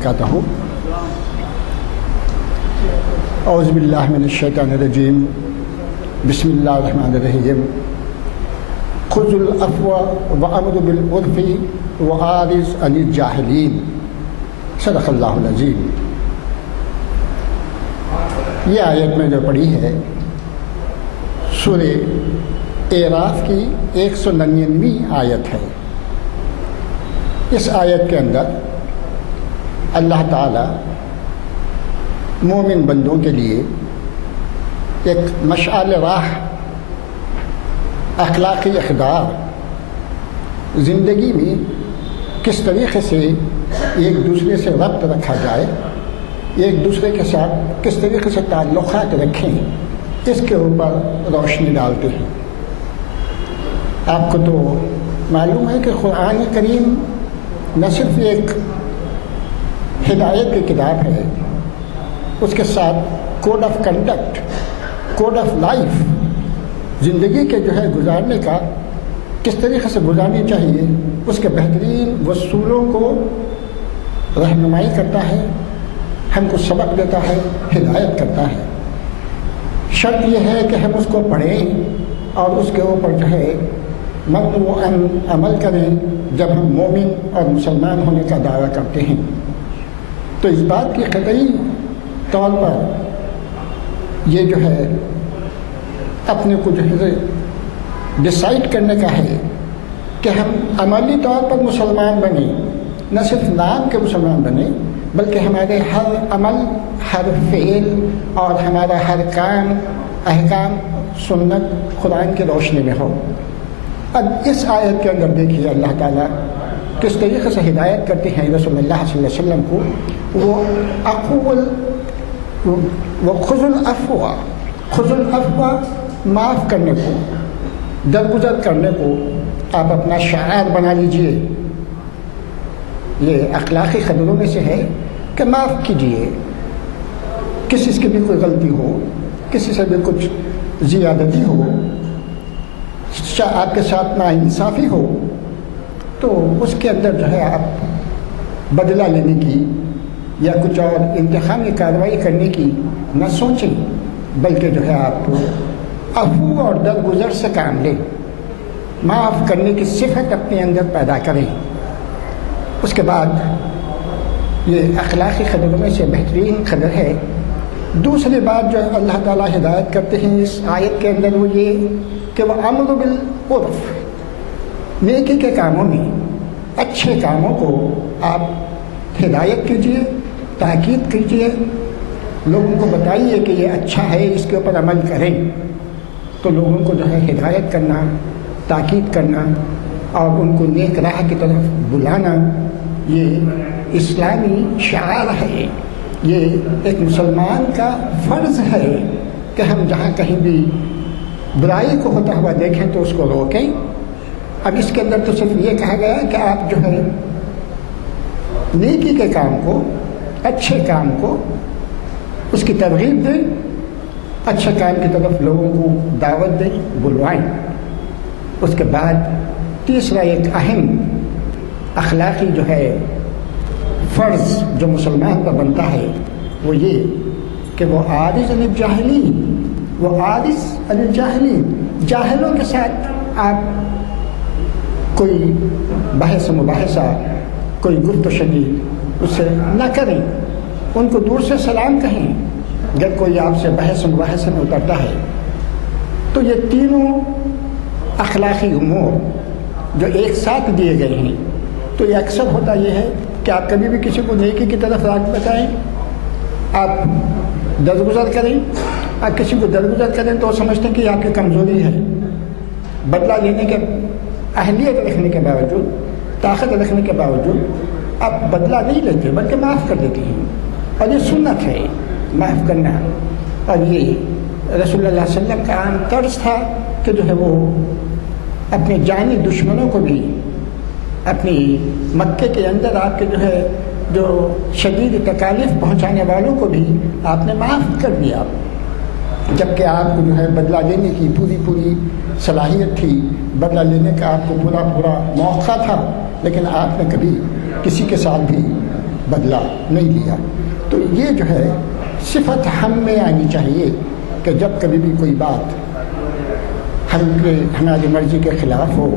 وبرکاتہ. اعوذ باللہ من الشیطان الرجیم. بسم اللہ الرحمن الرحیم. خذ العفو وامر بالعرف واعرض عن الجاہلین. صدق اللہ العظیم. یہ آیت میں جو پڑھی ہے سورہ اعراف کی 199ویں آیت ہے. اس آیت کے اندر اللہ تعالیٰ مومن بندوں کے لیے ایک مشعل راہ، اخلاقی اقدار، زندگی میں کس طریقے سے ایک دوسرے سے ربط رکھا جائے، ایک دوسرے کے ساتھ کس طریقے سے تعلقات رکھیں، اس کے اوپر روشنی ڈالتے ہیں. آپ کو تو معلوم ہے کہ قرآن کریم نہ صرف ایک ہدایت کی کتاب ہے، اس کے ساتھ code of conduct, code of life, زندگی کے جو ہے گزارنے کا کس طریقے سے گزارنی چاہیے اس کے بہترین اصولوں کو رہنمائی کرتا ہے، ہم کو سبق دیتا ہے، ہدایت کرتا ہے. شرط یہ ہے کہ ہم اس کو پڑھیں اور اس کے اوپر جو ہے مطمئن عمل کریں جب ہم مومن اور مسلمان ہونے کا دعویٰ کرتے ہیں. تو اس بات کی قطعی طور پر یہ جو ہے اپنے کو جو ہے ڈسائڈ کرنے کا ہے کہ ہم عملی طور پر مسلمان بنیں، نہ صرف نام کے مسلمان بنیں بلکہ ہمارے ہر عمل، ہر فعل اور ہمارا ہر کام احکام سنت قرآن کی روشنی میں ہو۔ اب اس آیت کے اندر دیکھیے اللہ تعالیٰ کس طریقے سے ہدایت کرتے ہیں رسول اللہ صلی اللہ علیہ وسلم کو۔ وہ اقول وہ خذ العفو معاف کرنے کو، درگزر کرنے کو آپ اپنا شعار بنا لیجئے۔ یہ اخلاقی قدروں میں سے ہے کہ معاف کیجئے، کسی سے بھی کوئی غلطی ہو، کسی سے بھی کچھ زیادتی ہو، آپ کے ساتھ ناانصافی ہو تو اس کے اندر جو ہے آپ بدلہ لینے کی یا کچھ اور انتقامی کارروائی کرنے کی نہ سوچیں، بلکہ جو ہے آپ عفو اور درگزر سے کام لیں، معاف کرنے کی صفت اپنے اندر پیدا کریں۔ اس کے بعد یہ اخلاقی قدروں میں سے بہترین قدر ہے۔ دوسری بات جو اللہ تعالیٰ ہدایت کرتے ہیں اس آیت کے اندر وہ یہ کہ وہ امر بالعرف، نیکی کے کاموں میں اچھے کاموں کو آپ ہدایت کیجیے، تاکید کیجیے، لوگوں کو بتائیے کہ یہ اچھا ہے، اس کے اوپر عمل کریں۔ تو لوگوں کو جو ہے ہدایت کرنا، تاکید کرنا اور ان کو نیک راہ کی طرف بلانا، یہ اسلامی شعار ہے، یہ ایک مسلمان کا فرض ہے کہ ہم جہاں کہیں بھی برائی کو ہوتا ہوا دیکھیں تو اس کو روکیں۔ اب اس کے اندر تو صرف یہ کہا گیا کہ آپ جو ہے نیکی کے کام کو، اچھے کام کو، اس کی ترغیب دیں، اچھے کام کی طرف لوگوں کو دعوت دیں، بلوائیں۔ اس کے بعد تیسرا ایک اہم اخلاقی جو ہے فرض جو مسلمان پر بنتا ہے وہ یہ کہ وہ عارض عن الجاہلین، وہ عارض عن الجاہلین، جاہلوں کے ساتھ آپ کوئی بحث و مباحثہ، کوئی گفت و شنید اس سے نہ کریں، ان کو دور سے سلام کہیں جب کوئی آپ سے بحث و مباحثے میں اترتا ہے۔ تو یہ تینوں اخلاقی امور جو ایک ساتھ دیے گئے ہیں، تو یہ اکثر ہوتا یہ ہے کہ آپ کبھی بھی کسی کو نیکی کی طرف راہ بتائیں، آپ درگزر کریں، آپ کسی کو درگزر کریں تو سمجھتے ہیں کہ یہ آپ کی کمزوری ہے، بدلہ لینے کے اہلیت رکھنے کے باوجود، طاقت رکھنے کے باوجود آپ بدلہ نہیں لیتے بلکہ معاف کر دیتے ہیں، اور یہ سنت ہے معاف کرنا۔ اور یہ رسول اللہ صلی اللہ علیہ وسلم کا عام طرز تھا کہ جو ہے وہ اپنے جانی دشمنوں کو بھی، اپنی مکے کے اندر آپ کے جو ہے جو شدید تکالیف پہنچانے والوں کو بھی آپ نے معاف کر دیا، جبکہ آپ کو جو ہے بدلہ لینے کی پوری صلاحیت تھی، بدلہ لینے کا آپ کو پورا موقع تھا، لیکن آپ نے کبھی کسی کے ساتھ بھی بدلہ نہیں لیا۔ تو یہ جو ہے صفت ہم میں آنی چاہیے کہ جب کبھی بھی کوئی بات ہماری مرضی کے خلاف ہو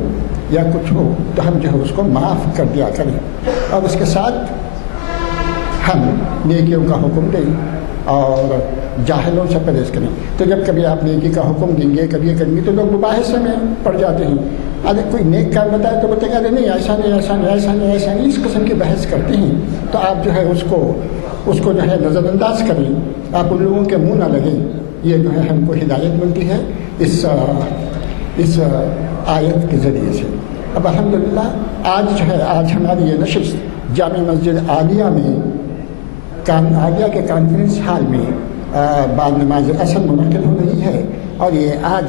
یا کچھ ہو تو ہم جو ہے اس کو معاف کر دیا کریں، اور اس کے ساتھ ہم نیکیوں کا حکم دیں اور جاہلوں سے پرہیز کریں۔ تو جب کبھی آپ نیکی کا حکم دیں گے، کبھی یہ کریں گے تو لوگ مباحثے میں پڑ جاتے ہیں، اگر کوئی نیک کام بتائے تو بولتے ہیں ارے نہیں ایسا نہیں، اس قسم کی بحث کرتے ہیں۔ تو آپ جو ہے اس کو جو ہے نظر انداز کریں، آپ ان لوگوں کے منہ نہ لگیں۔ یہ جو ہے ہم کو ہدایت ملتی ہے اس آیت کے ذریعے سے۔ اب الحمدللہ آج ہماری یہ نشست جامع مسجد عالیہ میں عالیہ کے کانفرنس ہال میں بعد نماز عصر منعقد ہو رہی ہے، اور یہ آج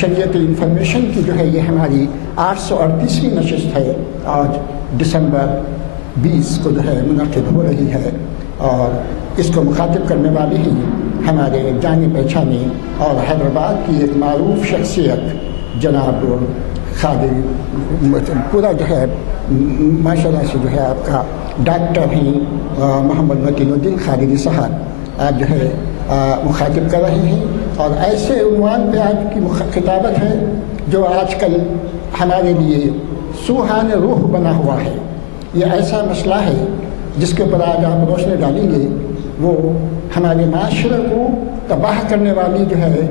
شریعت انفارمیشن کی جو ہے یہ ہماری 838ویں نشست ہے، آج دسمبر 20 کو جو ہے منعقد ہو رہی ہے، اور اس کو مخاطب کرنے والی ہی ہمارے جانی پہچانی اور حیدرآباد کی ایک معروف شخصیت جناب خادری، پورا جو ہے ماشاءاللہ سے جو ہے آپ کا ڈاکٹر ہیں محمد متین الدین خادری صاحب، آپ جو ہے مخاطب کر رہے ہیں، اور ایسے عنوان پہ آپ کی خطابت ہے جو آج کل ہمارے لیے سوہان روح بنا ہوا ہے۔ یہ ایسا مسئلہ ہے جس کے اوپر آج آپ روشنی ڈالیں گے وہ ہمارے معاشرے کو تباہ کرنے والی جو ہے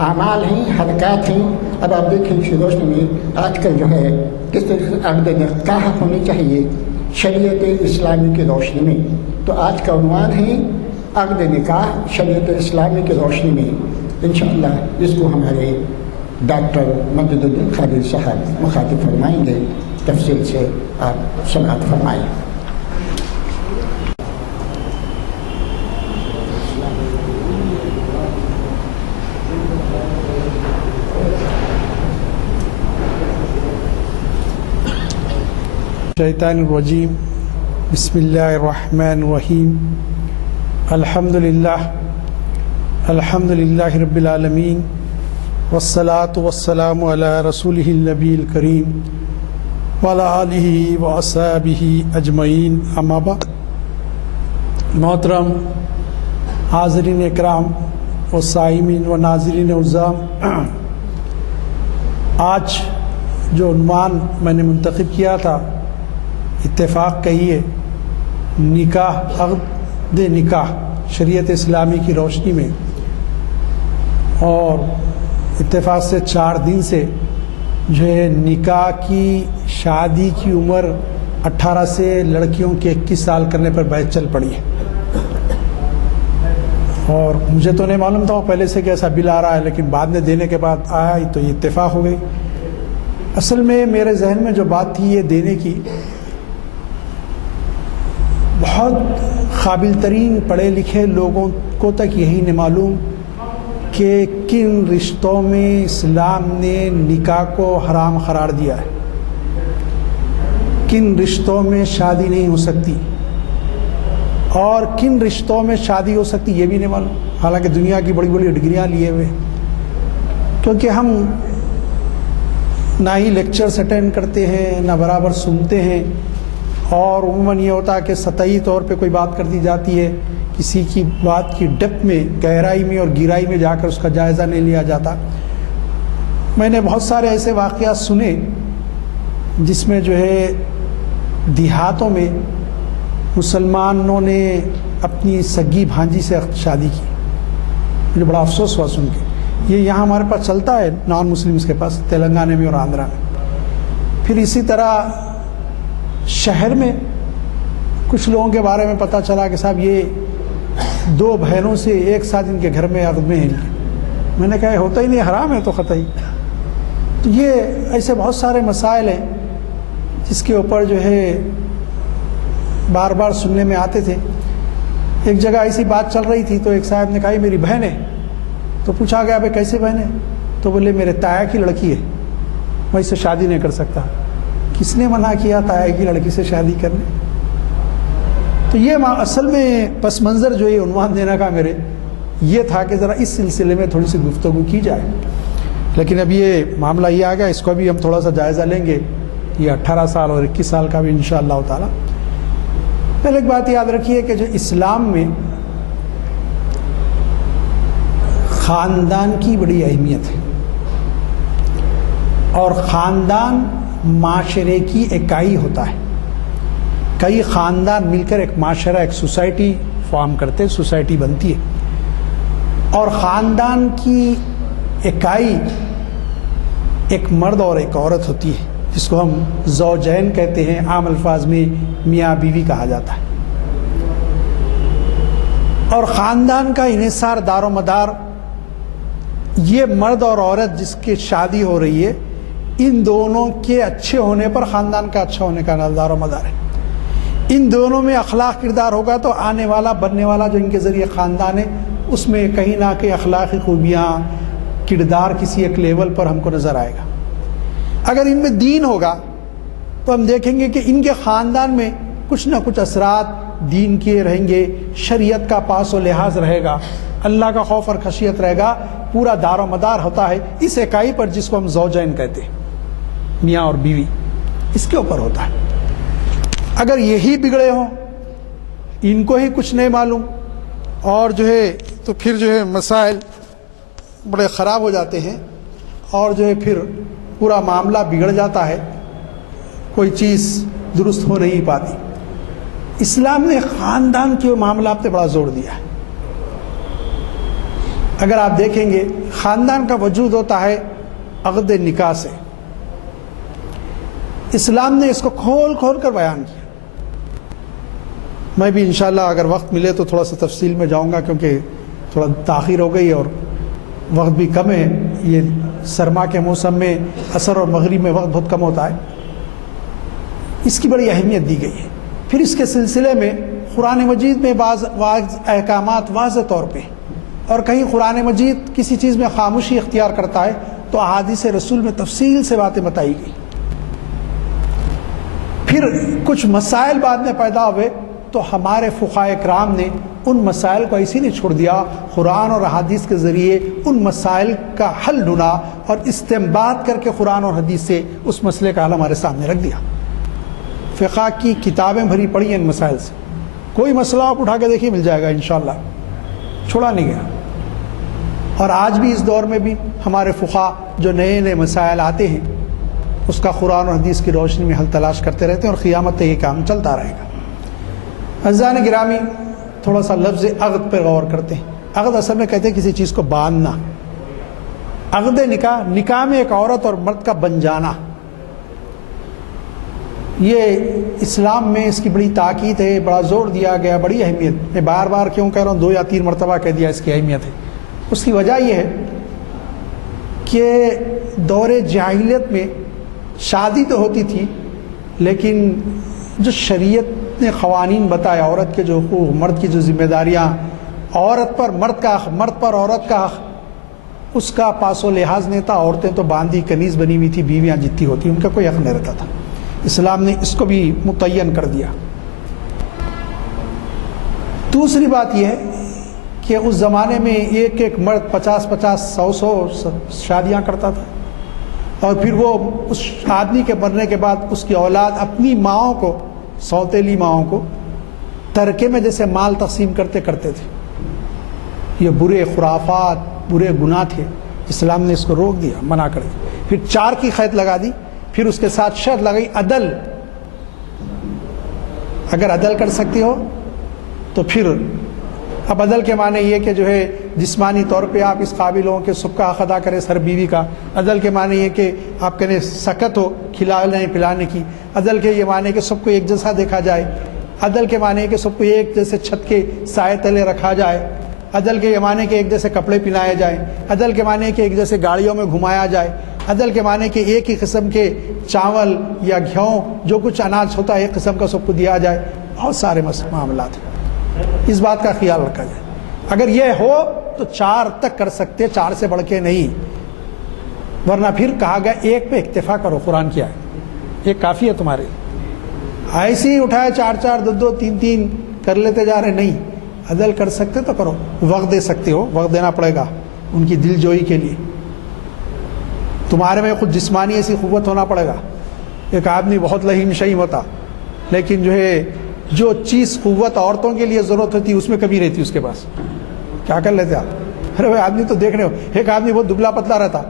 اعمال ہیں، حرکات ہیں۔ اب آپ دیکھیں اسی روشنی میں آج کل جو ہے کس طرح سے عقد نکاح ہونی چاہیے شریعت اسلامی کی روشنی میں۔ تو آج کا عنوان ہے عقد نکاح شریعت اسلامی کی روشنی میں۔ انشاءاللہ اس کو ہمارے ڈاکٹر مجد الدین خالد صاحب مخاطب فرمائیں گے، تفصیل سے آپ سماعت فرمائیں۔ شیطان الرجیم، بسم اللہ الرحمن الرحیم، الحمد للہ رب العالمین، والصلاة والسلام علی رسولہ النبی الکریم وعلی آلہ واصحابہ اجمعین، اما بعد۔ محترم حاضرین اکرام و سائمین و ناظرین عظام، آج جو عنوان میں نے منتخب کیا تھا اتفاق کہیے نکاح، عقد نکاح شریعت اسلامی کی روشنی میں، اور اتفاق سے 4 دن سے جو ہے نکاح کی شادی کی عمر 18 سے لڑکیوں کے 21 سال کرنے پر بحث چل پڑی ہے۔ اور مجھے تو نہیں معلوم تھا پہلے سے کہ ایسا بل آ رہا ہے، لیکن بعد میں دینے کے بعد آیا تو یہ اتفاق ہو گئی۔ اصل میں میرے ذہن میں جو بات تھی یہ دینے کی، بہت قابل ترین پڑھے لکھے لوگوں کو تک یہی نہیں معلوم کہ کن رشتوں میں اسلام نے نکاح کو حرام قرار دیا ہے، کن رشتوں میں شادی نہیں ہو سکتی اور کن رشتوں میں شادی ہو سکتی یہ بھی نہیں معلوم، حالانکہ دنیا کی بڑی بڑی ڈگریاں لیے ہوئے، کیونکہ ہم نہ ہی لیکچرز اٹینڈ کرتے ہیں نہ برابر سنتے ہیں، اور عموماً یہ ہوتا ہے کہ سطحی طور پہ کوئی بات کر دی جاتی ہے، کسی کی بات کی ڈیپتھ میں، گہرائی میں اور گہرائی میں جا کر اس کا جائزہ نہیں لیا جاتا۔ میں نے بہت سارے ایسے واقعات سنے جس میں جو ہے دیہاتوں میں مسلمانوں نے اپنی سگی بھانجی سے شادی کی، مجھے بڑا افسوس ہوا سن کے۔ یہ یہاں ہمارے پاس چلتا ہے نان مسلمس کے پاس، تلنگانہ میں اور آندھرا میں۔ پھر اسی طرح شہر میں کچھ لوگوں کے بارے میں پتہ چلا کہ صاحب یہ 2 بہنوں سے ایک ساتھ ان کے گھر میں عقد میں ہیں۔ میں نے کہا ہوتا ہی نہیں، حرام ہے تو قطعی۔ تو یہ ایسے بہت سارے مسائل ہیں جس کے اوپر جو ہے بار بار سننے میں آتے تھے۔ ایک جگہ ایسی بات چل رہی تھی تو ایک صاحب نے کہا یہ میری بہن ہے، تو پوچھا گیا بھائی کیسے بہن ہے؟ تو بولے میرے تایا کی لڑکی ہے، میں اس سے شادی نہیں کر سکتا۔ کس نے منع کیا تایا کی لڑکی سے شادی کرنے؟ تو یہ اصل میں پس منظر جو یہ عنوان دینا کا میرے یہ تھا کہ ذرا اس سلسلے میں تھوڑی سی گفتگو کی جائے، لیکن اب یہ معاملہ یہ آ گیا، اس کو بھی ہم تھوڑا سا جائزہ لیں گے، یہ 18 سال اور 21 سال کا بھی انشاءاللہ تعالی۔ پہلے ایک بات یاد رکھیے کہ جو اسلام میں خاندان کی بڑی اہمیت ہے، اور خاندان معاشرے کی اکائی ہوتا ہے۔ کئی خاندان مل کر ایک معاشرہ، ایک سوسائٹی فارم کرتے، سوسائٹی بنتی ہے، اور خاندان کی اکائی ایک مرد اور ایک عورت ہوتی ہے، جس کو ہم زوجین کہتے ہیں، عام الفاظ میں میاں بیوی کہا جاتا ہے۔ اور خاندان کا انحصار، دار و مدار، یہ مرد اور عورت جس کی شادی ہو رہی ہے، ان دونوں کے اچھے ہونے پر خاندان کا اچھا ہونے کا دار و مدار ہے۔ ان دونوں میں اخلاق کردار ہوگا تو آنے والا بننے والا جو ان کے ذریعے خاندان ہے اس میں کہیں نہ کہیں اخلاقی خوبیاں، کردار کسی ایک لیول پر ہم کو نظر آئے گا۔ اگر ان میں دین ہوگا تو ہم دیکھیں گے کہ ان کے خاندان میں کچھ نہ کچھ اثرات دین کے رہیں گے، شریعت کا پاس و لحاظ رہے گا، اللہ کا خوف اور خشیت رہے گا، پورا دار و مدار ہوتا ہے اس اکائی پر جس کو ہم زوجین کہتے ہیں، میاں اور بیوی، اس کے اوپر ہوتا ہے۔ اگر یہی بگڑے ہوں، ان کو ہی کچھ نہیں معلوم، اور جو ہے تو پھر جو ہے مسائل بڑے خراب ہو جاتے ہیں، اور جو ہے پھر پورا معاملہ بگڑ جاتا ہے، کوئی چیز درست ہو نہیں پاتی۔ اسلام نے خاندان کے معاملات پہ بڑا زور دیا ہے. اگر آپ دیکھیں گے خاندان کا وجود ہوتا ہے عقد نکاح سے. اسلام نے اس کو کھول کھول کر بیان کیا. میں بھی انشاءاللہ اگر وقت ملے تو تھوڑا سا تفصیل میں جاؤں گا، کیونکہ تھوڑا تاخیر ہو گئی اور وقت بھی کم ہے. یہ سرما کے موسم میں عصر اور مغرب میں وقت بہت کم ہوتا ہے. اس کی بڑی اہمیت دی گئی ہے. پھر اس کے سلسلے میں قرآن مجید میں بعض احکامات واضح طور پہ، اور کہیں قرآن مجید کسی چیز میں خاموشی اختیار کرتا ہے تو احادیث رسول میں تفصیل سے باتیں بتائی گئی. پھر کچھ مسائل بعد میں پیدا ہوئے تو ہمارے فقہاء کرام نے ان مسائل کو ایسے نہیں چھوڑ دیا، قرآن اور احادیث کے ذریعے ان مسائل کا حل ڈھونڈا اور استنباط کر کے قرآن اور حدیث سے اس مسئلے کا حل ہمارے سامنے رکھ دیا. فقہ کی کتابیں بھری پڑی ہیں ان مسائل سے. کوئی مسئلہ آپ اٹھا کے دیکھیے مل جائے گا انشاءاللہ، چھوڑا نہیں گیا. اور آج بھی اس دور میں بھی ہمارے فقہاء جو نئے نئے مسائل آتے ہیں اس کا قرآن اور حدیث کی روشنی میں حل تلاش کرتے رہتے ہیں، اور قیامت تک یہ کام چلتا رہے گا. عزیزان گرامی، تھوڑا سا لفظ عقد پر غور کرتے ہیں. عقد اصل میں کہتے ہیں کسی چیز کو باندھنا. عقد نکاح، نکاح میں ایک عورت اور مرد کا بن جانا. یہ اسلام میں اس کی بڑی تاکید ہے، بڑا زور دیا گیا، بڑی اہمیت. میں بار بار کیوں کہہ رہا ہوں، 2 یا 3 مرتبہ کہہ دیا اس کی اہمیت ہے. اس کی وجہ یہ ہے کہ دور جاہلیت میں شادی تو ہوتی تھی، لیکن جو شریعت نے قوانین بتایا، عورت کے جو حقوق، مرد کی جو ذمہ داریاں، عورت پر مرد کا حق، مرد پر عورت کا حق، اس کا پاس و لحاظ نہیں تھا. عورتیں تو باندھی کنیز بنی ہوئی تھی، بیویاں جتنی ہوتی ان کا کوئی حق نہیں رہتا تھا. اسلام نے اس کو بھی متعین کر دیا. دوسری بات یہ ہے کہ اس زمانے میں ایک ایک مرد 50 100 شادیاں کرتا تھا، اور پھر وہ اس آدمی کے مرنے کے بعد اس کی اولاد اپنی ماؤں کو، سوتیلی ماؤں کو ترکے میں جیسے مال تقسیم کرتے تھے. یہ برے خرافات، برے گناہ تھے. اسلام نے اس کو روک دیا، منع کر دیا. پھر 4 کی قید لگا دی. پھر اس کے ساتھ شرط لگائی عدل. اگر عدل کر سکتے ہو تو پھر، اب عدل کے معنی یہ کہ جو ہے جسمانی طور پہ آپ اس قابل ہوں کہ سب کا حق ادا کرے ہر بیوی کا. عدل کے معنی یہ کہ آپ کہنے سکت ہو کھلانے پلانے کی. عدل کے یہ معنی کہ سب کو ایک جیسا دیکھا جائے. عدل کے معنی کہ سب کو ایک جیسے چھت کے سائے تلے رکھا جائے. عدل کے یہ معنی کہ ایک جیسے کپڑے پہنائے جائیں. عدل کے معنی کہ ایک جیسے گاڑیوں میں گھمایا جائے. عدل کے معنی کہ ایک ہی قسم کے چاول یا گیہوں جو کچھ اناج ہوتا ہے ایک قسم کا سب کو دیا جائے. بہت سارے معاملات ہیں. اس بات کا خیال رکھا جائے. اگر یہ ہو تو 4 تک کر سکتے، 4 سے بڑھ کے نہیں. ورنہ پھر کہا گیا ایک پہ اکتفا کرو. قرآن کیا ہے؟ یہ کافی ہے تمہارے. ایسے ہی اٹھائے 4 2 3 کر لیتے جا رہے. نہیں، عدل کر سکتے تو کرو. وقت دے سکتے ہو، وقت دینا پڑے گا ان کی دل جوئی کے لیے. تمہارے میں خود جسمانی ایسی قوت ہونا پڑے گا. ایک آدمی بہت لہیم شہیم ہوتا، لیکن جو ہے جو چیز قوت عورتوں کے لیے ضرورت ہوتی اس میں کمی رہتی اس کے پاس، کیا کر لیتے آپ؟ ارے بھائی آدمی تو دیکھ رہے ہو، ایک آدمی بہت دبلا پتلا رہتا،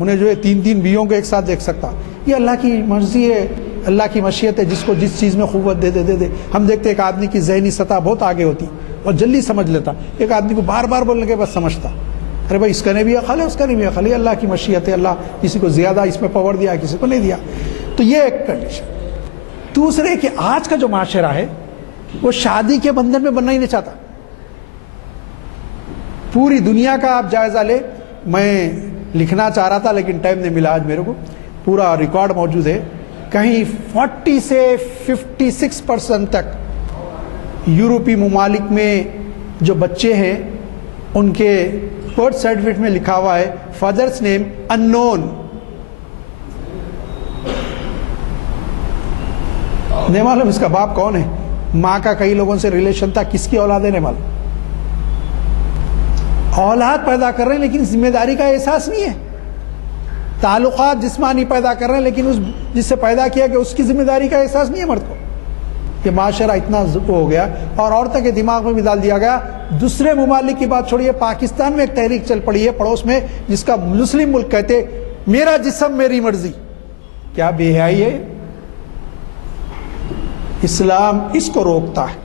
انہیں جو ہے 3 بیویوں کو ایک ساتھ دیکھ سکتا. یہ اللہ کی مرضی ہے، اللہ کی مشیت ہے. جس کو جس چیز میں قوت دے دے. ہم دیکھتے ایک آدمی کی ذہنی سطح بہت آگے ہوتی اور جلدی سمجھ لیتا. ایک آدمی کو بار بار بولنے کے بعد سمجھتا. ارے بھائی اس کا نے بھی عقل ہے، اس کا نہیں بھی عقل ہے. اللہ کی مشیت ہے، اللہ کسی کو زیادہ اس میں پاور دیا، کسی کو نہیں دیا. تو یہ ایک کنڈیشن. دوسرے کہ آج کا جو معاشرہ ہے وہ شادی کے بندھن میں بننا ہی نہیں چاہتا. پوری دنیا کا آپ جائزہ لے. میں لکھنا چاہ رہا تھا لیکن ٹائم نہیں ملا آج میرے کو. پورا ریکارڈ موجود ہے. کہیں 40 سے 56% تک یورپی ممالک میں جو بچے ہیں ان کے برتھ سرٹیفکیٹ میں لکھا ہوا ہے فادرز نیم اننون. نہیں معلوم اس کا باپ کون ہے. ماں کا کئی لوگوں سے ریلیشن تھا، کس کی اولاد ہے نہیں معلوم. اولاد پیدا کر رہے ہیں لیکن ذمہ داری کا احساس نہیں ہے. تعلقات جسمانی پیدا کر رہے ہیں لیکن اس جس سے پیدا کیا کہ اس کی ذمہ داری کا احساس نہیں ہے مرد کو. یہ معاشرہ اتنا ہو گیا اور عورتوں کے دماغ میں بھی ڈال دیا گیا. دوسرے ممالک کی بات چھوڑیے، پاکستان میں ایک تحریک چل پڑی ہے پڑوس میں جس کا مسلم ملک کہتے میرا جسم میری مرضی. کیا بے حیائی ہے؟ اسلام اس کو روکتا ہے.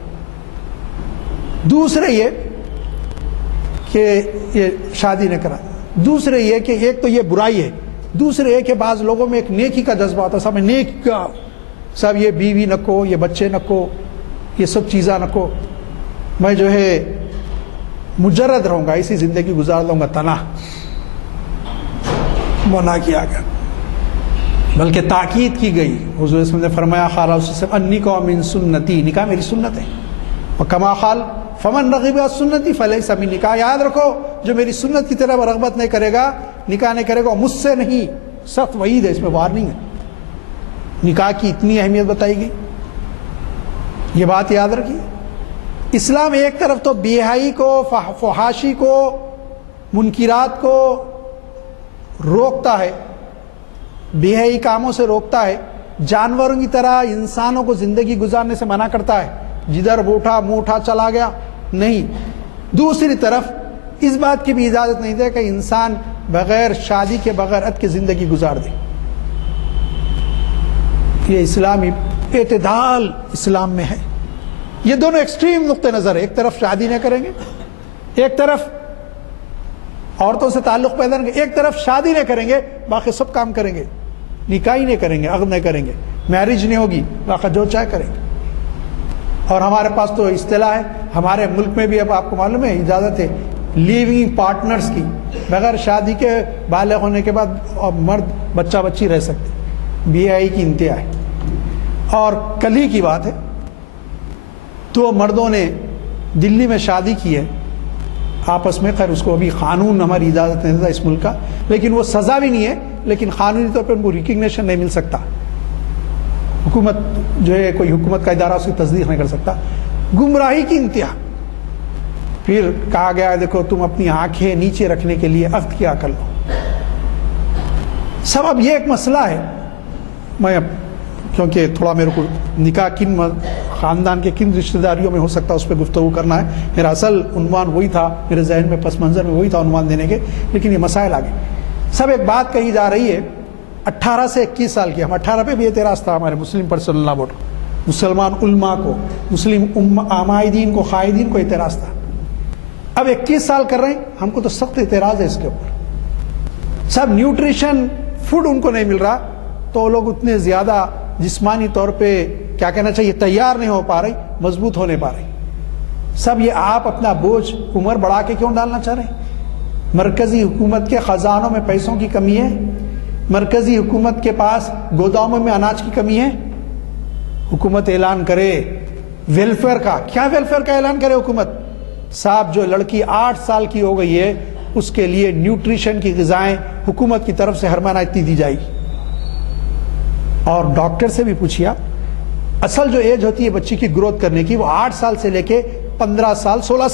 دوسرے یہ کہ یہ شادی نہ کرا. دوسرے یہ کہ ایک تو یہ برائی ہے. دوسرے یہ کہ بعض لوگوں میں ایک نیکی کا جذبہ ہوتا ہے. سب نیک کا سب یہ بیوی نہ کو, یہ بچے نہ کو, یہ سب چیزاں نہ کو, میں جو ہے مجرد رہوں گا, اسی زندگی گزار دوں گا تنہا. منع کیا گیا, بلکہ تاکید کی گئی. حضور صلی اللہ علیہ وسلم نے فرمایا خالہ سے النکاح من سنتی, نکاح میری سنت ہے. وکما قال فمن رغب عن سنتی فلیس منی. نکاح یاد رکھو, جو میری سنت کی طرف رغبت نہیں کرے گا, نکاح نہیں کرے گا, مجھ سے نہیں. سخت وعید ہے, اس میں وارننگ ہے. نکاح کی اتنی اہمیت بتائی گئی, یہ بات یاد رکھیے. اسلام ایک طرف تو بے حیائی کو, فحاشی کو, منکرات کو روکتا ہے, بے حیائی کاموں سے روکتا ہے, جانوروں کی طرح انسانوں کو زندگی گزارنے سے منع کرتا ہے. جدھر اٹھا منہ اٹھا چلا گیا نہیں. دوسری طرف اس بات کی بھی اجازت نہیں دے کہ انسان بغیر شادی کے, بغیر عقد کے زندگی گزار دے. یہ اسلامی اعتدال اسلام میں ہے. یہ دونوں ایکسٹریم نقطہ نظر ہے. ایک طرف شادی نہ کریں گے, ایک طرف عورتوں سے تعلق پیدا کریں گے, ایک طرف شادی نہیں کریں گے, باقی سب کام کریں گے. نکاح ہی نہیں کریں گے, عقد نہیں کریں گے, میرج نہیں ہوگی, باقی جو چاہے کریں گے. اور ہمارے پاس تو اصطلاح ہے, ہمارے ملک میں بھی اب آپ کو معلوم ہے اجازت ہے لیونگ پارٹنرز کی. بغیر شادی کے بالغ ہونے کے بعد مرد بچہ بچی رہ سکتے. بے حیائی کی انتہا ہے. اور کل ہی کی بات ہے, 2 مردوں نے دلی میں شادی کی ہے آپس میں. خیر اس کو ابھی قانون ہماری اجازت نہیں دیتا اس ملک کا, لیکن وہ سزا بھی نہیں ہے, لیکن قانونی طور پہ ان کو ریکگنیشن نہیں مل سکتا. حکومت جو ہے, کوئی حکومت کا ادارہ اس کی تصدیق نہیں کر سکتا. گمراہی کی انتہا. پھر کہا گیا دیکھو تم اپنی آنکھیں نیچے رکھنے کے لیے عقد کیا کر لو. سبب یہ ایک مسئلہ ہے, میں کیونکہ تھوڑا میرے کو نکاح کن خاندان کے کن رشتہ داریوں میں ہو سکتا ہے اس پہ گفتگو کرنا ہے. میرا اصل عنوان وہی تھا, میرے ذہن میں پس منظر میں وہی تھا عنوان دینے کے, لیکن یہ مسائل آگے. سب ایک بات کہی جا رہی ہے, 18 سے 21 سال کی, ہم 18 پہ بھی اعتراض تھا ہمارے مسلم پرسنل لا بورڈ, مسلمان علماء کو, مسلم عمائدین کو, قائدین کو اعتراض تھا. اب 21 سال کر رہے ہیں, ہم کو تو سخت اعتراض ہے اس کے اوپر. سب نیوٹریشن فوڈ ان کو نہیں مل رہا, تو لوگ اتنے زیادہ جسمانی طور پہ کیا کہنا چاہیے تیار نہیں ہو پا رہے, مضبوط ہونے پا رہے. سب یہ آپ اپنا بوجھ عمر بڑھا کے کیوں ڈالنا چاہ رہے ہیں؟ مرکزی حکومت کے خزانوں میں پیسوں کی کمی ہے, مرکزی حکومت کے پاس گوداموں میں اناج کی کمی ہے. حکومت اعلان کرے ویلفیئر کا, کیا ویلفیئر کا اعلان کرے حکومت؟ صاحب جو لڑکی 8 سال کی ہو گئی ہے اس کے لیے نیوٹریشن کی غذائیں حکومت کی طرف سے ہر مہینہ اتنی دی جائے گی. اور ڈاکٹر سے بھی پوچھیے, اصل جو ایج ہوتی ہے بچی کی گروتھ کرنے کی وہ 8 سال سے لے کے 15 سال 16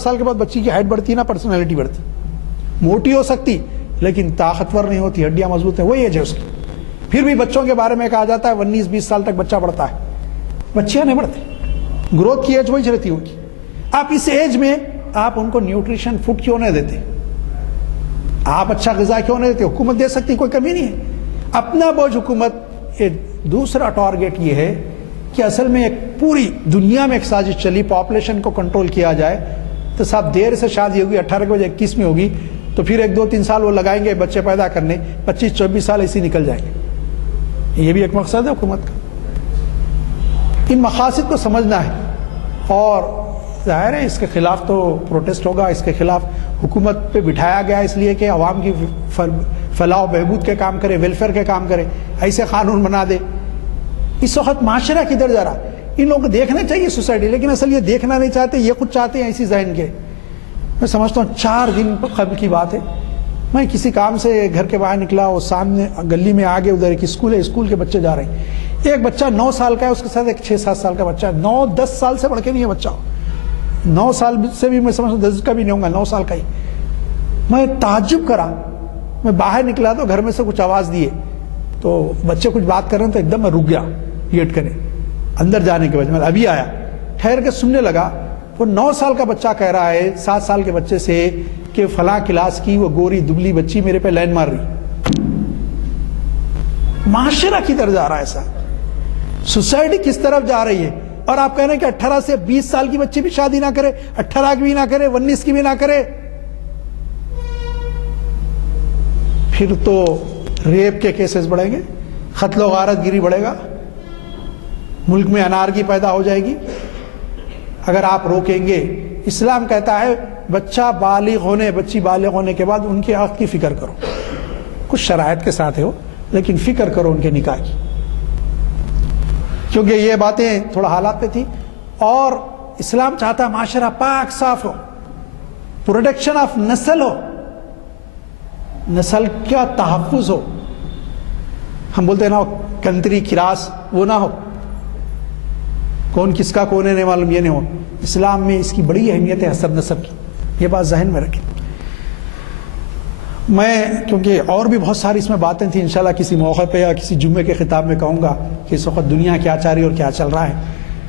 سال کے بعد بچی کی ہائٹ بڑھتی ہے نا, پرسنالٹی بڑھتی. موٹی ہو سکتی لیکن طاقتور نہیں ہوتی, ہڈیاں مضبوط ہیں, وہی ایج ہے اس کی. پھر بھی بچوں کے بارے میں کہا جاتا ہے 19-20 سال تک بچہ بڑھتا ہے, بچیاں نہیں بڑھتے. گروتھ کی ایج وہی رہتی ہے ان کی. آپ اس ایج میں آپ ان کو نیوٹریشن فوڈ کیوں نہیں دیتے؟ آپ اچھا غذا کیوں نہیں دیتے؟ حکومت دے سکتی, کوئی کمی نہیں ہے. اپنا بوجھ حکومت. دوسرا ٹارگیٹ یہ ہے کہ اصل میں ایک پوری دنیا میں ایک سازش چلی, پاپولیشن کو کنٹرول کیا جائے. تو صاحب دیر سے شادی ہوگی, 18 کے بجے 21 میں ہوگی, تو پھر 1-2-3 سال وہ لگائیں گے بچے پیدا کرنے, 25-24 سال ایسے نکل جائیں گے. یہ بھی ایک مقصد ہے حکومت کا. ان مقاصد کو سمجھنا ہے, اور ظاہر ہے اس کے خلاف تو پروٹیسٹ ہوگا. اس کے خلاف حکومت پہ بٹھایا گیا اس لیے کہ عوام کی فلاح و بہبود کے کام کرے, ویلفیئر کے کام کرے, ایسے قانون بنا دے. اس وقت معاشرہ کدھر جا رہا؟ ان لوگوں کو دیکھنا چاہیے سوسائٹی, لیکن اصل یہ دیکھنا نہیں چاہتے, یہ خود چاہتے ہیں اسی ذہن کے. میں سمجھتا ہوں 4 دن قبل کی بات ہے, میں کسی کام سے گھر کے باہر نکلا, وہ سامنے گلی میں آگے ادھر ایک اسکول ہے, اسکول کے بچے جا رہے ہیں. ایک بچہ 9 سال کا ہے, اس کے ساتھ ایک 6-7 سال کا بچہ ہے. 9-10 سال سے بڑھ کے نہیں ہے بچہ, 9 سال سے بھی میں سمجھتا 10 کا بھی نہیں ہوگا, 9 سال کا ہی. میں تعجب کرا, میں باہر نکلا تو گھر میں سے کچھ آواز دیے, تو بچے کچھ بات کر رہے ہیں, تو ایک دم میں رک گیا گیٹ کرنے اندر جانے کے وجہ. میں ابھی آیا, ٹھہر کے سننے لگا. وہ 9 سال کا بچہ کہہ رہا ہے 7 سال کے بچے سے کہ فلاں کلاس کی وہ گوری دبلی بچی میرے پہ لائن مار رہی. معاشرہ کدھر جا رہا ہے ایسا؟ سوسائٹی کس طرف جا رہی ہے؟ اور آپ کہہ رہے ہیں کہ 18 سے 20 سال کی بچی بھی شادی نہ کرے، 18 کی بھی نہ کرے، 19 کی بھی نہ کرے. پھر تو ریپ کے کیسز بڑھیں گے، قتل و غارت گیری بڑھے گا، ملک میں انارکی پیدا ہو جائے گی اگر آپ روکیں گے. اسلام کہتا ہے بچی بالغ ہونے کے بعد ان کے حق کی فکر کرو، کچھ شرائط کے ساتھ ہو لیکن فکر کرو ان کے نکاح کی، کیونکہ یہ باتیں تھوڑا حالات پہ تھی. اور اسلام چاہتا ہے معاشرہ پاک صاف ہو، پروڈکشن آف نسل ہو، نسل کا تحفظ ہو. ہم بولتے ہیں نا کنتری کراس وہ نہ ہو، کون کس کا کون ہے نہیں معلوم یہ نہیں ہو. اسلام میں اس کی بڑی اہمیت ہے حسب نسب کی، یہ بات ذہن میں رکھیں. میں کیونکہ اور بھی بہت ساری اس میں باتیں تھیں، انشاءاللہ کسی موقع پہ یا کسی جمعے کے خطاب میں کہوں گا کہ اس وقت دنیا کیا چاہ رہی ہے اور کیا چل رہا ہے.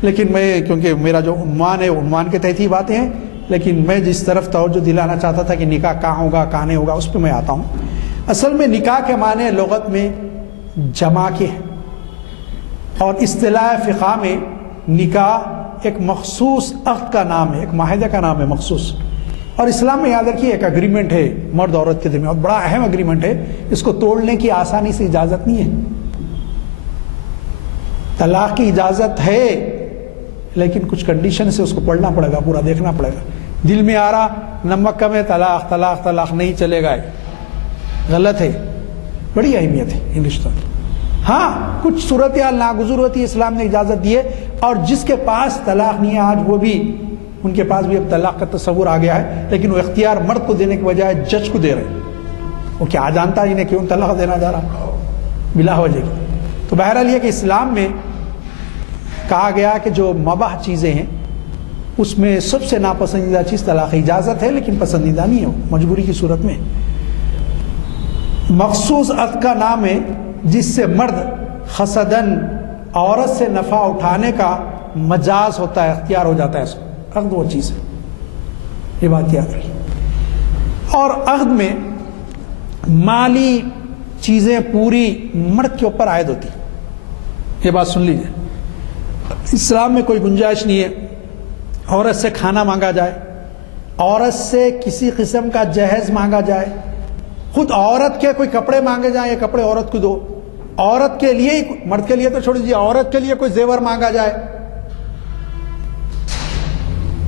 لیکن میں کیونکہ میرا جو عنوان ہے عنوان کے تحت ہی باتیں ہیں، لیکن میں جس طرف توجہ دلانا چاہتا تھا کہ نکاح کہاں ہوگا کہاں نہیں ہوگا اس پہ میں آتا ہوں. اصل میں نکاح کے معنی لغت میں جمع کے ہیں، اور اصطلاح فقہ میں نکاح ایک مخصوص عقد کا نام ہے، ایک معاہدہ کا نام ہے مخصوص. اور اسلام میں یاد رکھیے ایک اگریمنٹ ہے مرد عورت کے درمیان، اور بڑا اہم اگریمنٹ ہے، اس کو توڑنے کی آسانی سے اجازت نہیں ہے. طلاق کی اجازت ہے لیکن کچھ کنڈیشن سے اس کو پڑھنا پڑے گا، پورا دیکھنا پڑے گا. دل میں آ رہا نمک کم ہے طلاق طلاق طلاق نہیں چلے گا، غلط ہے. بڑی اہمیت ہے ان رشتوں کی. ہاں کچھ صورتحال ناگزیر ہوتی ہے، اسلام نے اجازت دی ہے. اور جس کے پاس طلاق نہیں ہے آج وہ بھی، ان کے پاس بھی اب طلاق کا تصور آ گیا ہے، لیکن وہ اختیار مرد کو دینے کے بجائے جج کو دے رہے ہیں. وہ کیا جانتا ہے انہیں کیوں طلاق دینا جا رہا بلا وجہ کی. تو بہرحال یہ کہ اسلام میں کہا گیا کہ جو مباح چیزیں ہیں اس میں سب سے ناپسندیدہ چیز طلاق. اجازت ہے لیکن پسندیدہ نہیں ہو، مجبوری کی صورت میں. مخصوص عقد کا نام ہے جس سے مرد حسدن عورت سے نفع اٹھانے کا مجاز ہوتا ہے، اختیار ہو جاتا ہے اس کو. عقد وہ چیز ہے، یہ بات یاد رکھیے. اور عقد میں مالی چیزیں پوری مرد کے اوپر عائد ہوتی، یہ بات سن لیجیے. اسلام میں کوئی گنجائش نہیں ہے عورت سے کھانا مانگا جائے، عورت سے کسی قسم کا جہیز مانگا جائے، خود عورت کے کوئی کپڑے مانگے جائیں یہ کپڑے عورت کو دو، عورت کے لیے، مرد کے لیے تو چھوڑ دیجیے، عورت کے لیے کوئی زیور مانگا جائے.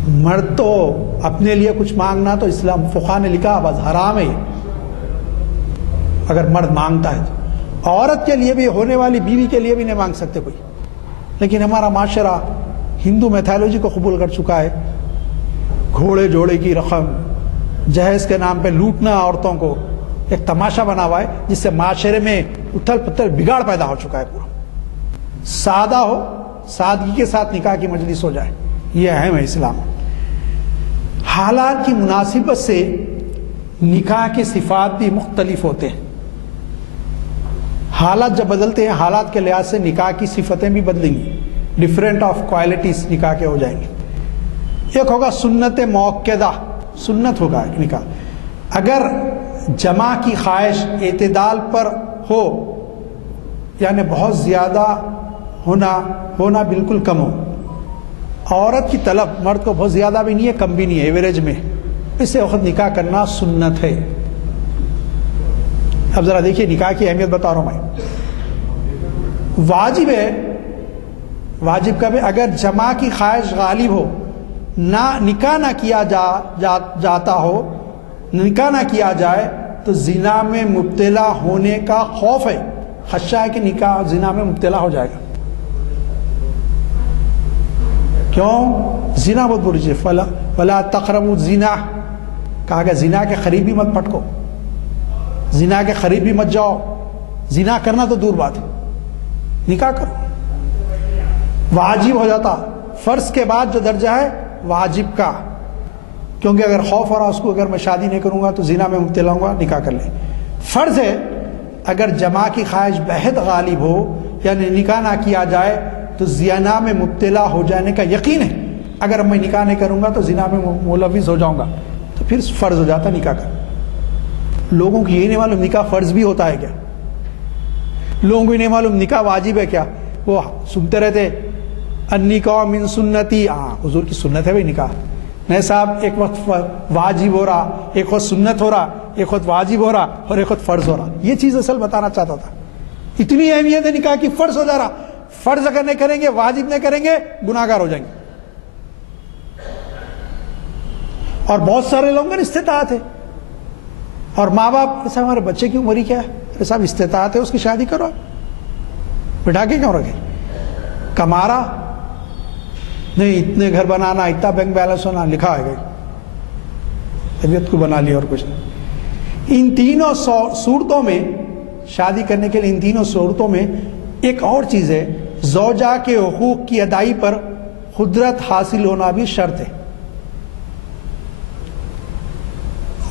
مرد تو اپنے لیے کچھ مانگنا تو اسلام فقہ نے لکھا بس حرام ہے اگر مرد مانگتا ہے تو. عورت کے لیے بھی، ہونے والی بیوی کے لیے بھی نہیں مانگ سکتے کوئی. لیکن ہمارا معاشرہ ہندو میتھالوجی کو قبول کر چکا ہے. گھوڑے جوڑے کی رقم، جہیز کے نام پہ لوٹنا عورتوں کو ایک تماشا بنا ہوا ہے جس سے معاشرے میں اتھل پتھل بگاڑ پیدا ہو چکا ہے. پورا سادہ ہو، سادگی کے ساتھ نکاح کی مجلس ہو جائے، یہ اہم ہے اسلام. حالات کی مناسبت سے نکاح کی صفات بھی مختلف ہوتے ہیں. حالات جب بدلتے ہیں حالات کے لحاظ سے نکاح کی صفتیں بھی بدلیں گی، ڈفرینٹ آف کوالٹیز نکاح کے ہو جائیں گے. ایک ہوگا سنت موقدہ، سنت ہوگا ایک نکاح. اگر جمع کی خواہش اعتدال پر ہو، یعنی بہت زیادہ ہونا بالکل کم ہو. عورت کی طلب مرد کو بہت زیادہ بھی نہیں ہے کم بھی نہیں ہے، ایوریج میں، اس سے وقت نکاح کرنا سنت ہے. اب ذرا دیکھیے نکاح کی اہمیت بتا رہا ہوں میں. واجب ہے، واجب کب ہے؟ اگر جمع کی خواہش غالب ہو، نکاح نہ کیا جاتا ہو، نکاح نہ کیا جائے تو زنا میں مبتلا ہونے کا خوف ہے، خدشہ ہے کہ نکاح زنا میں مبتلا ہو جائے گا. کیوں؟ زنا بہت بری چیز. فلا تقربوا الزنا، کہا گیا زنا کے قریب بھی مت پٹکو، زنا کے قریب بھی مت جاؤ. زنا کرنا تو دور بات ہے، نکاح کرو. واجب ہو جاتا، فرض کے بعد جو درجہ ہے واجب کا، کیونکہ اگر خوف ہو رہا اس کو اگر میں شادی نہیں کروں گا تو زنا میں مبتلا ہوں گا، نکاح کر لیں. فرض ہے اگر جمع کی خواہش بہت غالب ہو یعنی نکاح نہ کیا جائے تو زنا میں مبتلا ہو جانے کا یقین ہے، اگر میں نکاح نہیں کروں گا تو زنا میں ملوث ہو جاؤں گا، تو پھر فرض ہو جاتا نکاح کا. لوگوں کو یہ نہیں معلوم نکاح فرض بھی ہوتا ہے کیا، لوگوں کو یہ نہیں معلوم نکاح واجب ہے کیا. وہ سنتے رہتے النکاح من سنتی، حضور کی سنت ہے بھائی نکاح. نہیں صاحب ایک وقت واجب ہو رہا، ایک وقت سنت ہو رہا، ایک وقت واجب ہو رہا اور ایک وقت فرض ہو رہا. یہ چیز اصل بتانا چاہتا تھا. اتنی اہمیت ہے نکاح کی، فرض ہو جا رہا. فرض اگر نہیں کریں گے، واجب نہیں کریں گے، گناہ گار ہو جائیں گے. اور بہت سارے لوگوں میں استطاعت ہے، اور ماں باپ ایسا ہمارے بچے کی عمر ہی کیا ہے، ارے صاحب استطاعت ہے اس کی شادی کرو، بٹھا کے کیوں رکھے؟ کما رہا نہیں، اتنے گھر بنانا، اتنا بینک بیلنس ہونا، لکھا ہے گئی طبیعت کو بنا لیا اور کچھ نہیں. ان تینوں صورتوں میں شادی کرنے کے لیے، ان تینوں صورتوں میں ایک اور چیز ہے، زوجہ کے حقوق کی ادائی پر قدرت حاصل ہونا بھی شرط ہے.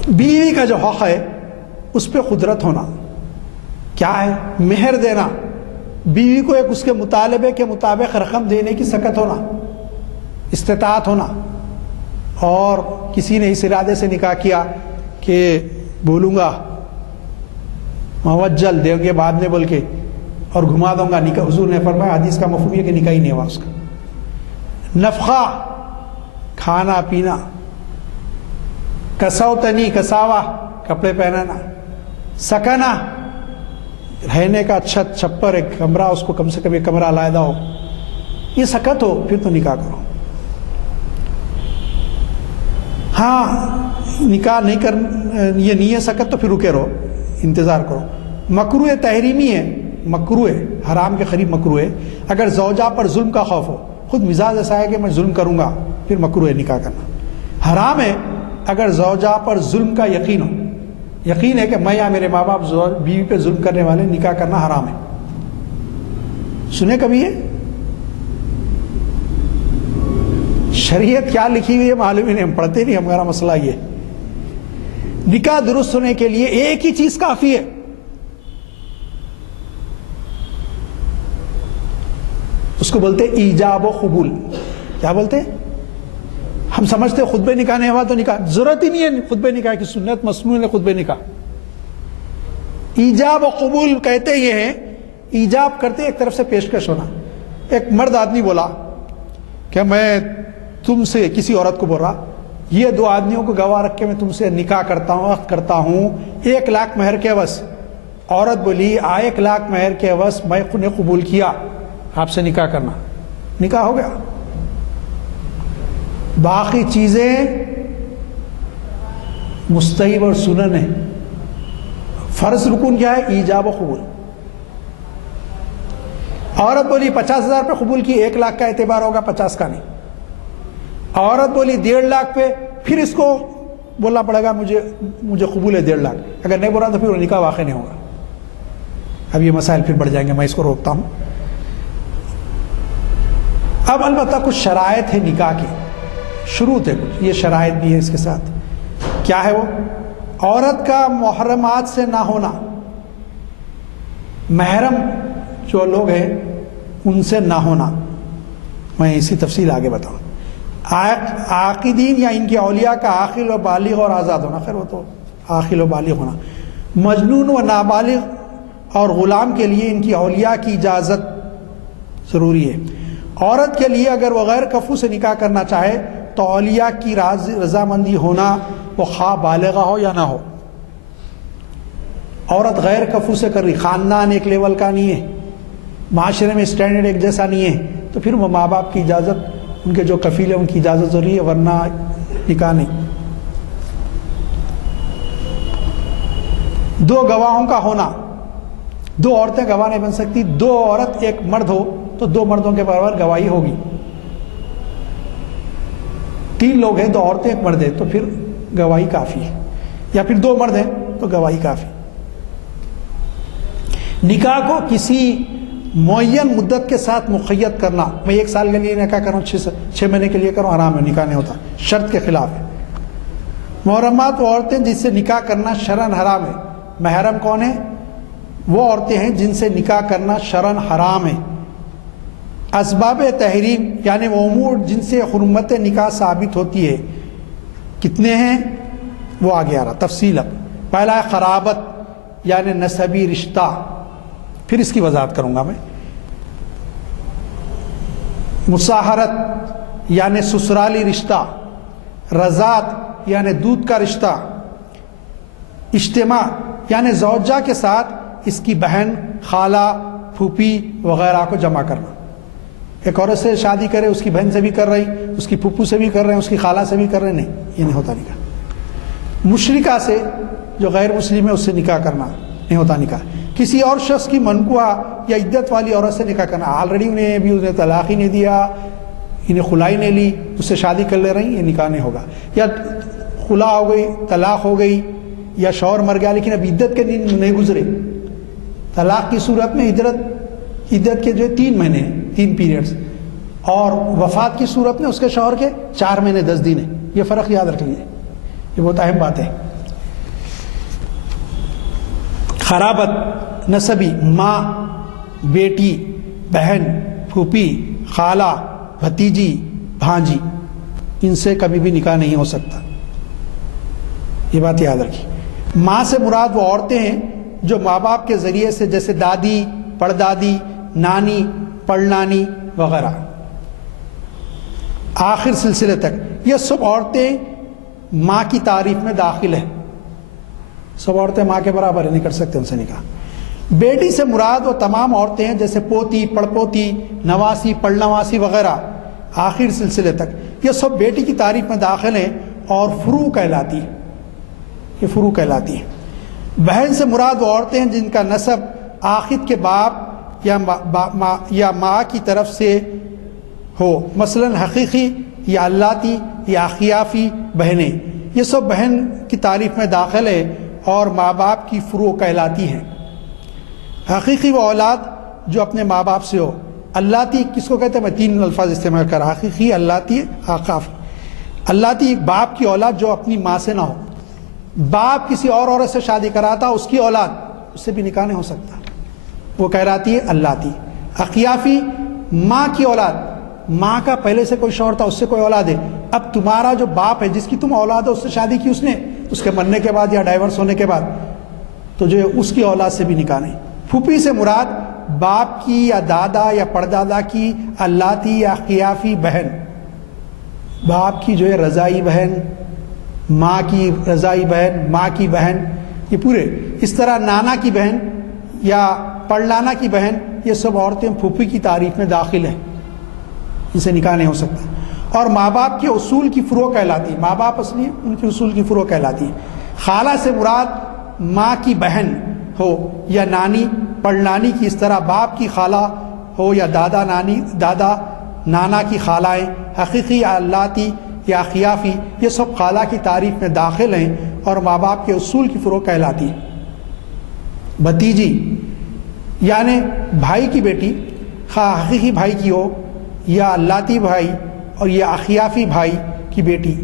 بیوی کا جو حق ہے اس پہ قدرت ہونا کیا ہے؟ مہر دینا، بیوی کو ایک اس کے مطالبے کے مطابق رقم دینے کی سکت ہونا، استطاعت ہونا. اور کسی نے اس ارادے سے نکاح کیا کہ بولوں گا موجل دیں گے بعد میں بول کے اور گھما دوں گا، نکاح حضور نے فرمایا حدیث کا مفہوم یہ کہ نکاح ہی نہیں ہوا اس کا. نفقہ، کھانا پینا، کسوتنی، کساوا، کپڑے پہنانا، سکنا، رہنے کا چھت چھپر ایک کمرہ، اس کو کم سے کم ایک کمرہ علیحدہ ہو، یہ سکت ہو پھر تو نکاح کرو. ہاں نکاح نہیں کر، یہ نہیں ہے سکت تو پھر رکے رہو، انتظار کرو. مکروہ تحریمی ہے، مکروہ حرام کے قریب مکروہ ہے. اگر زوجہ پر ظلم کا خوف ہو، خود مزاج ایسا ہے کہ میں ظلم کروں گا، پھر مکروہ ہے نکاح کرنا. حرام ہے اگر زوجہ پر ظلم کا یقین ہو، یقین ہے کہ میں یا میرے ماں باپ بیوی پہ ظلم کرنے والے، نکاح کرنا حرام ہے. سنے کبھی ہے؟ شریعت کیا لکھی ہوئی ہے معلوم ہی نہیں، ہم پڑھتے نہیں. ہمارا مسئلہ یہ، نکاح درست ہونے کے لیے ایک ہی چیز کافی ہے، اس کو بولتے ایجاب و قبول. کیا بولتے؟ ہم سمجھتے خطبہ نکاح نہیں ہوا تو نکاح، ضرورت ہی نہیں ہے خطبہ نکاح کی، سنت مسنون ہے خطبہ نکاح. ایجاب و قبول کہتے یہ ہیں، ایجاب کرتے ایک طرف سے پیشکش ہونا. ایک مرد آدمی بولا کہ میں تم سے، کسی عورت کو بول رہا، یہ دو آدمیوں کو گواہ رکھ کے میں تم سے نکاح کرتا ہوں، عقد کرتا ہوں 1 لاکھ مہر کے عوض. عورت بولی 1 لاکھ مہر کے عوض میں نے قبول کیا آپ سے نکاح کرنا. نکاح ہو گیا. باقی چیزیں مستحب اور سنن ہیں. فرض رکن کیا ہے؟ ایجاب و قبول. عورت بولی 50,000 پہ قبول کی، 1 لاکھ کا اعتبار ہوگا، 50 کا نہیں. عورت بولی 1.5 لاکھ پہ، پھر اس کو بولنا پڑے گا مجھے قبول ہے 1.5 لاکھ. اگر نہیں بولا تو پھر وہ نکاح واقع نہیں ہوگا. اب یہ مسائل پھر بڑھ جائیں گے، میں اس کو روکتا ہوں. اب البتہ کچھ شرائط ہے نکاح کی، شروط ہے کچھ، یہ شرائط بھی ہے اس کے ساتھ. کیا ہے وہ؟ عورت کا محرمات سے نہ ہونا، محرم جو لوگ ہیں ان سے نہ ہونا. میں اسی تفصیل آگے بتاؤں. عاقدین یا ان کی اولیاء کا عاقل و بالغ اور آزاد ہونا. خیر وہ تو عاقل و بالغ ہونا. مجنون و نابالغ اور غلام کے لیے ان کی اولیاء کی اجازت ضروری ہے. عورت کے لیے اگر وہ غیر کفو سے نکاح کرنا چاہے تو اولیاء کی رضامندی ہونا، وہ خواہ بالغہ ہو یا نہ ہو. عورت غیر کفو سے کر رہی، خاندان ایک لیول کا نہیں ہے، معاشرے میں اسٹینڈرڈ ایک جیسا نہیں ہے، تو پھر وہ ماں باپ کی اجازت، ان کے جو کفیل ہیں ان کی اجازت ضروری ہے، ورنہ نکاح نہیں. 2 گواہوں کا ہونا، 2 عورتیں گواہ نہیں بن سکتی. 2 عورت 1 مرد ہو تو 2 مردوں کے برابر گواہی ہوگی. 3 لوگ ہیں، 2 عورتیں 1 مرد ہے تو پھر گواہی کافی ہے، یا پھر 2 مرد ہیں تو گواہی کافی. نکاح کو کسی معین مدت کے ساتھ مقید کرنا، میں 1 سال کے لیے نکاح کروں، 6 مہینے کے لیے کروں، حرام ہے، نکاح نہیں ہوتا، شرط کے خلاف ہے. محرمات وہ عورتیں جس سے نکاح کرنا شرعاً حرام ہے. محرم کون ہے؟ وہ عورتیں ہیں جن سے نکاح کرنا شرعاً حرام ہے. اسباب تحریم یعنی وہ امور جن سے حرمت نکاح ثابت ہوتی ہے، کتنے ہیں وہ آگے آ رہا تفصیل. اب پہلا ہے قرابت یعنی نسبی رشتہ، پھر اس کی وضاحت کروں گا میں. مساہرت یعنی سسرالی رشتہ، رضاعت یعنی دودھ کا رشتہ، اجتماع یعنی زوجہ کے ساتھ اس کی بہن، خالہ، پھوپھی وغیرہ کو جمع کرنا۔ ایک عورت سے شادی کرے، اس کی بہن سے بھی کر رہی، اس کی پھوپھو سے بھی کر رہے ہیں، اس کی خالہ سے بھی کر رہے ہیں، نہیں، یہ نہیں ہوتا نکاح۔ مشرکہ سے جو غیر مسلم ہے اس سے نکاح کرنا نہیں ہوتا نکاح۔ کسی اور شخص کی منکوحہ یا عدت والی عورت سے نکاح کرنا، آلریڈی انہیں طلاق ہی نہیں دیا، انہیں خلائی نہیں لی، اس سے شادی کر لے رہی، یہ نکاح نہیں ہوگا۔ یا خلا ہو گئی، طلاق ہو گئی، یا شوہر مر گیا لیکن اب عدت کے دن نہیں گزرے۔ طلاق کی صورت میں عدت کے جو 3 مہینے ہیں، 3 پیریڈز، اور وفات کی صورت میں اس کے شوہر کے 4 مہینے 10 دن ہیں۔ یہ فرق یاد رکھ لیجیے، یہ بہت اہم بات ہے۔ خرابت نسبی، ماں، بیٹی، بہن، پھوپھی، خالہ، بھتیجی، بھانجی، ان سے کبھی بھی نکاح نہیں ہو سکتا، یہ بات یاد رکھیے۔ ماں سے مراد وہ عورتیں ہیں جو ماں باپ کے ذریعے سے، جیسے دادی، پڑدادی، نانی، پڑنانی وغیرہ، آخر سلسلے تک، یہ سب عورتیں ماں کی تعریف میں داخل ہیں۔ سب عورتیں ماں کے برابر نہیں کر سکتے ان سے نکاح۔ بیٹی سے مراد وہ تمام عورتیں ہیں جیسے پوتی، پڑپوتی، نواسی، پڑنواسی وغیرہ، آخر سلسلے تک، یہ سب بیٹی کی تعریف میں داخل ہیں اور فروع کہلاتی ہے، یہ فروع کہلاتی ہے۔ بہن سے مراد وہ عورتیں ہیں جن کا نسب آخر کے باپ یا ماں کی طرف سے ہو، مثلا حقیقی یا اللاتی یا اخیافی بہنیں، یہ سب بہن کی تعریف میں داخل ہے اور ماں باپ کی فروع کہلاتی ہیں۔ حقیقی وہ اولاد جو اپنے ماں باپ سے ہو۔ اللاتی کس کو کہتے ہیں؟ میں 3 الفاظ استعمال کر رہا، حقیقی، اللاتی، اخافی۔ اللاتی باپ کی اولاد جو اپنی ماں سے نہ ہو، باپ کسی اور عورت سے شادی کراتا اس کی اولاد، اس سے بھی نکاح نہیں ہو سکتا، وہ کہلاتی ہے اللاتی۔ اخیافی ماں کی اولاد، ماں کا پہلے سے کوئی شوہر تھا، اس سے کوئی اولاد ہے، اب تمہارا جو باپ ہے جس کی تم اولاد ہو، اس سے شادی کی اس نے، اس کے مرنے کے بعد یا ڈائیورس ہونے کے بعد، تو جو اس کی اولاد سے بھی نکاح نہیں۔ پھوپھی سے مراد باپ کی یا دادا یا پردادا کی اللاتی یا اخیافی بہن، باپ کی جو ہے رضائی بہن، ماں کی رضائی بہن، ماں کی بہن، یہ پورے اس طرح نانا کی بہن یا پڑنانا کی بہن، یہ سب عورتیں پھوپھی کی تعریف میں داخل ہیں، ان سے نکاح نہیں ہو سکتا۔ اور ماں باپ کے اصول کی فروع کہلاتی ہے، ماں باپ اصلی ہیں، ان کے اصول کی فروع کہلاتی ہے۔ خالہ سے مراد ماں کی بہن ہو یا نانی، پڑنانی کی، اس طرح باپ کی خالہ ہو یا دادا نانا کی خالائیں، حقیقی یا اللاتی یا اخیافی، یہ سب خالہ کی تعریف میں داخل ہیں اور ماں باپ کے اصول کی فروع کہلاتی ہے۔ بھتیجی یعنی بھائی کی بیٹی، خواہ حقیقی بھائی کی ہو یا اللاتی بھائی اور یا اخیافی بھائی کی بیٹی،